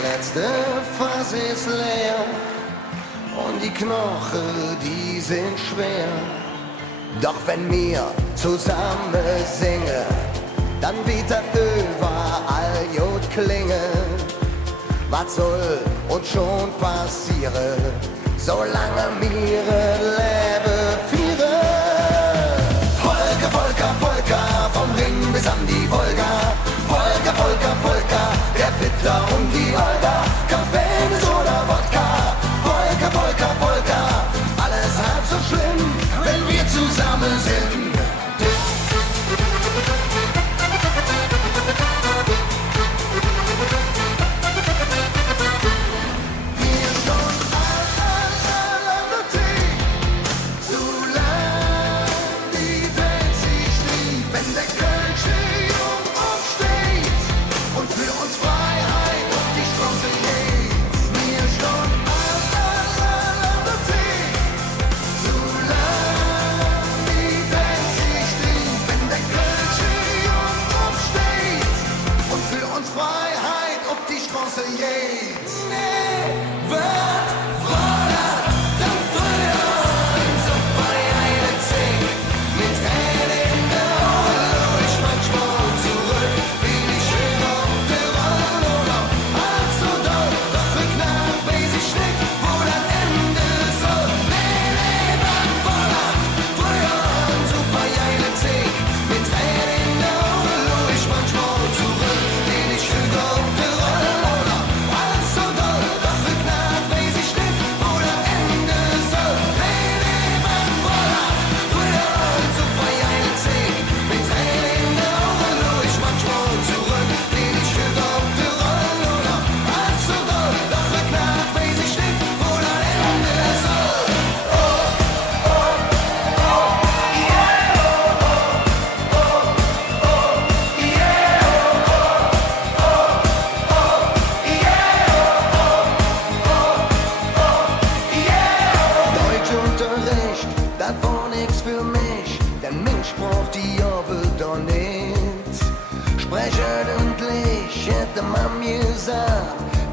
letzte Fass ist leer und die Knochen, die sind schwer. Doch wenn wir zusammen singen, dann wird das überall gut klingen. Was soll uns schon passieren, solange wir Leben führen? Polka, Polka, Polka, vom Ring bis an die Wolga. Polka, Polka, Polka, der Peter und die Olga. Cabernet oder Wodka. Polka, Polka, Polka, alles halb so schlimm, wenn wir zusammen sind.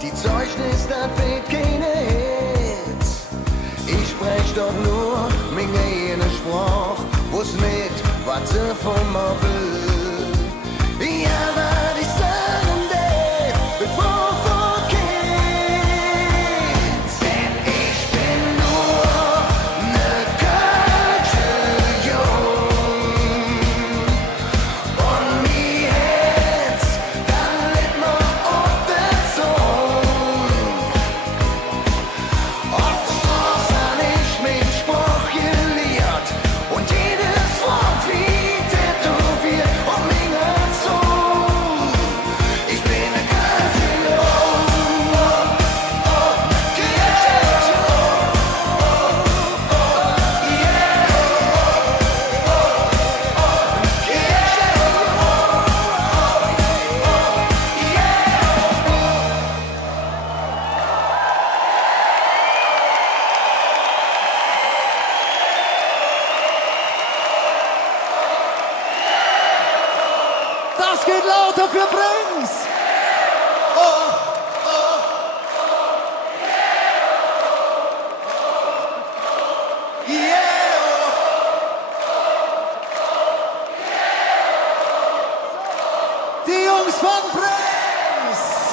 Die Zeugnis, das wird keine Hit. Ich sprech doch nur mit einer Sprache, wo's nicht, was sie von mir will. Ja, was ich sagen will, bevor vergeht. Denn ich bin nur ne Kölsche Jung. Und mir Herz, dann litt mir auf der Zunge. Auf der Straße hab ich mit Spruch gelehrt und jedes Wort wie tätowiert und mir hört zu. Ich bin ne Kölsche Jung. Kölsche Jung. Yeah. Das geht lauter für Brings. Die Jungs von Brings.